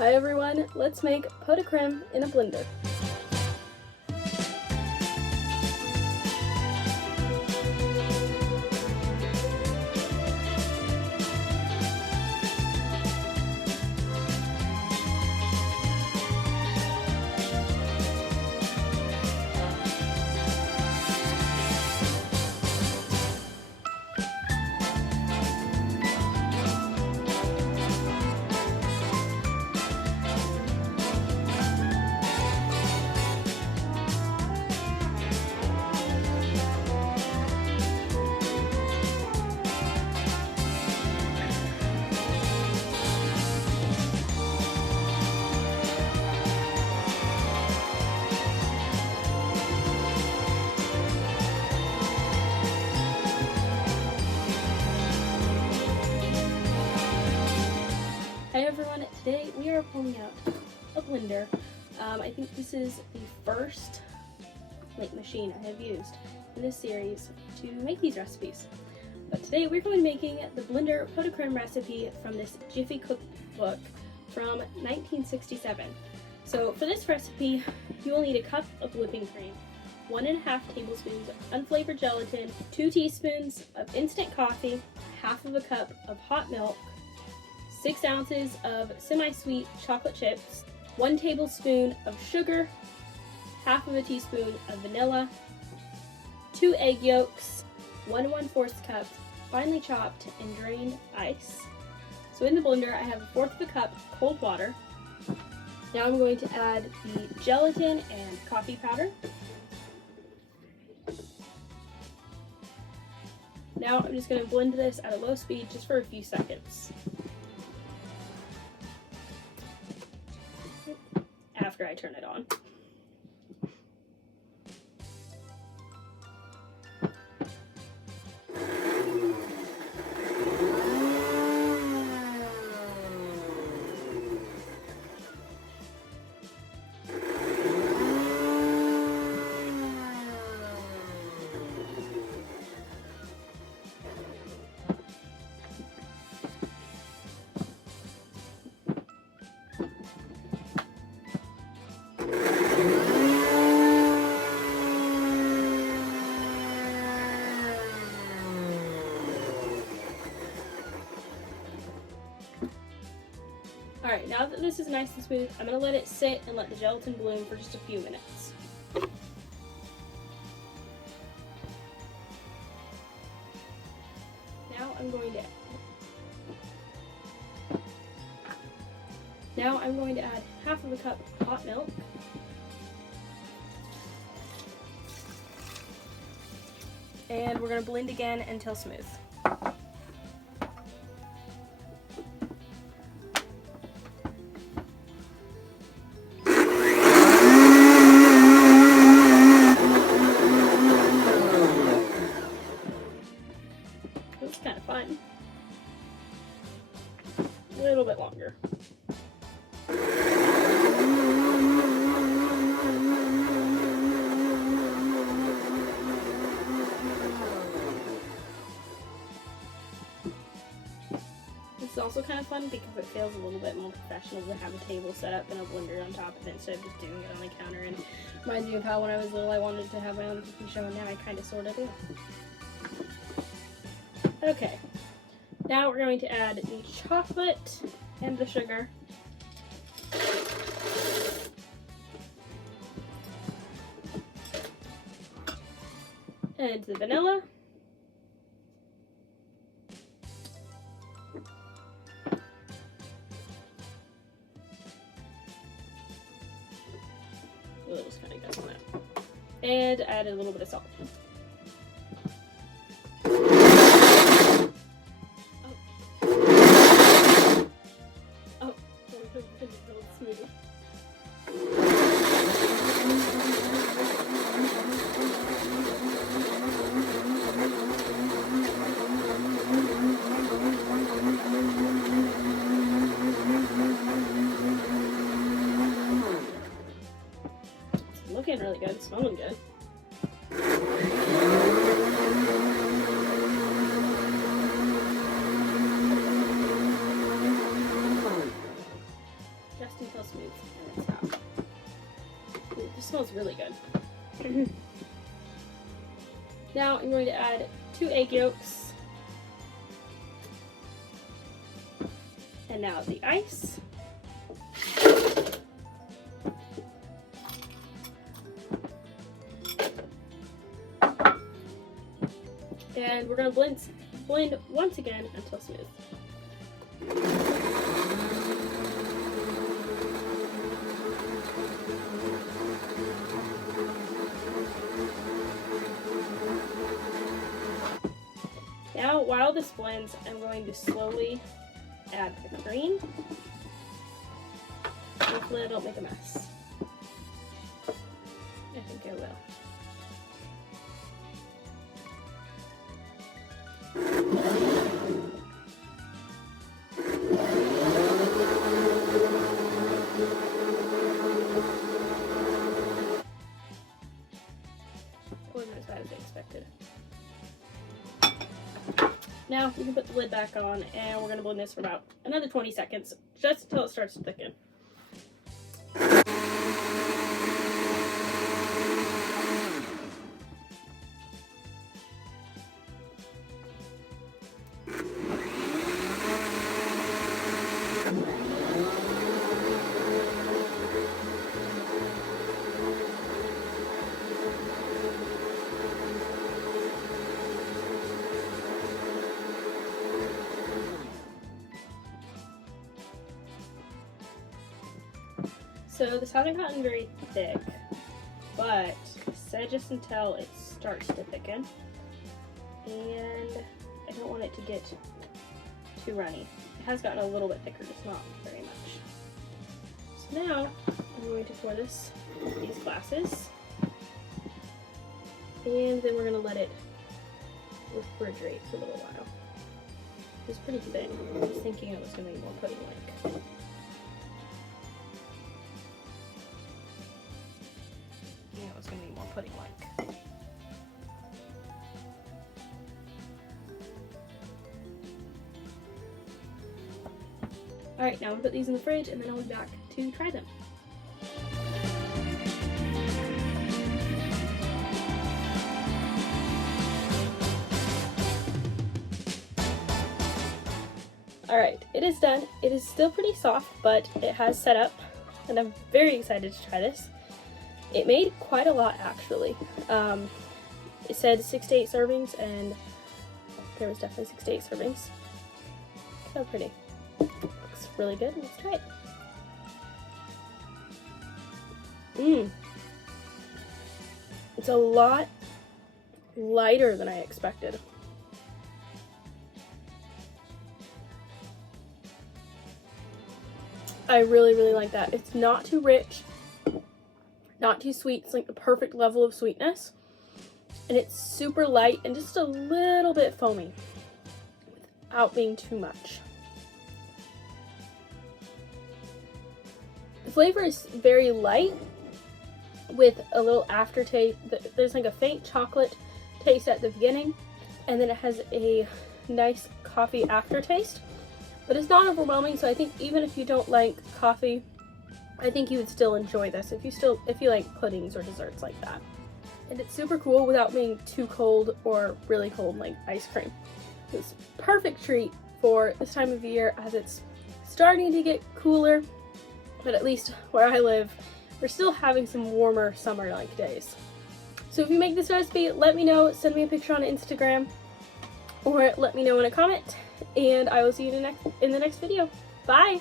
Hi everyone, let's make pot de crème in a blender. Hi everyone, today we are pulling out a blender. I think this is the first machine I have used in this series to make these recipes. But today we're going to be making the blender pot de crème recipe from this Jiffy cookbook from 1967. So for this recipe, you will need a cup of whipping cream, 1.5 tablespoons of unflavored gelatin, 2 teaspoons of instant coffee, half of a cup of hot milk, 6 ounces of semi-sweet chocolate chips, 1 tablespoon of sugar, half of a teaspoon of vanilla, 2 egg yolks, 1 1/4 cup finely chopped and drained ice. So in the blender I have 1/4 cup cold water. Now I'm going to add the gelatin and coffee powder. Now I'm just going to blend this at a low speed just for a few seconds. After I turn it on. Alright, now that this is nice and smooth, I'm going to let it sit and let the gelatin bloom for just a few minutes. Now I'm going to add half of a cup of hot milk. And we're going to blend again until smooth. It's kind of fun. A little bit longer. This is also kind of fun because it feels a little bit more professional to have a table set up and a blender on top of it instead of just doing it on the counter. And reminds me of how when I was little I wanted to have my own cooking show, and now I kind of sort of do. Okay, now we're going to add the chocolate and the sugar. And the vanilla. We'll just kind of go on that. And add a little bit of salt. Looking really good, smelling good. just until smooth, and then stop. Ooh, this smells really good. Now I'm going to add 2 egg yolks. And now the ice. And we're going to blend once again until smooth. Now, while this blends, I'm going to slowly add the cream. Hopefully I don't make a mess. I think I will. Wasn't as bad as I expected. Now we can put the lid back on, and we're going to blend this for about another 20 seconds, just until it starts to thicken. So this hasn't gotten very thick, but I said just until it starts to thicken, and I don't want it to get too runny. It has gotten a little bit thicker, just not very much. So now I'm going to pour this in these glasses, and then we're going to let it refrigerate for a little while. It's pretty thin. I was thinking it was going to be more pudding-like. It's going to be more pudding-like. Alright, now we'll put these in the fridge, and then I'll be back to try them. Alright, it is done. It is still pretty soft, but it has set up, and I'm very excited to try this. It made quite a lot, actually. It said 6 to 8 servings, and there was definitely 6 to 8 servings. Look how pretty. Looks really good. Let's try it. It's a lot lighter than I expected. I really, really like that. It's not too rich. Not too sweet. It's like the perfect level of sweetness. And it's super light and just a little bit foamy without being too much. The flavor is very light with a little aftertaste. There's like a faint chocolate taste at the beginning, and then it has a nice coffee aftertaste. But it's not overwhelming, so I think even if you don't like coffee, I think you would still enjoy this if you like puddings or desserts like that. And it's super cool without being too cold or really cold like ice cream. It's a perfect treat for this time of year as it's starting to get cooler, but at least where I live, we're still having some warmer summer-like days. So if you make this recipe, let me know, send me a picture on Instagram, or let me know in a comment, and I will see you in the next video. Bye!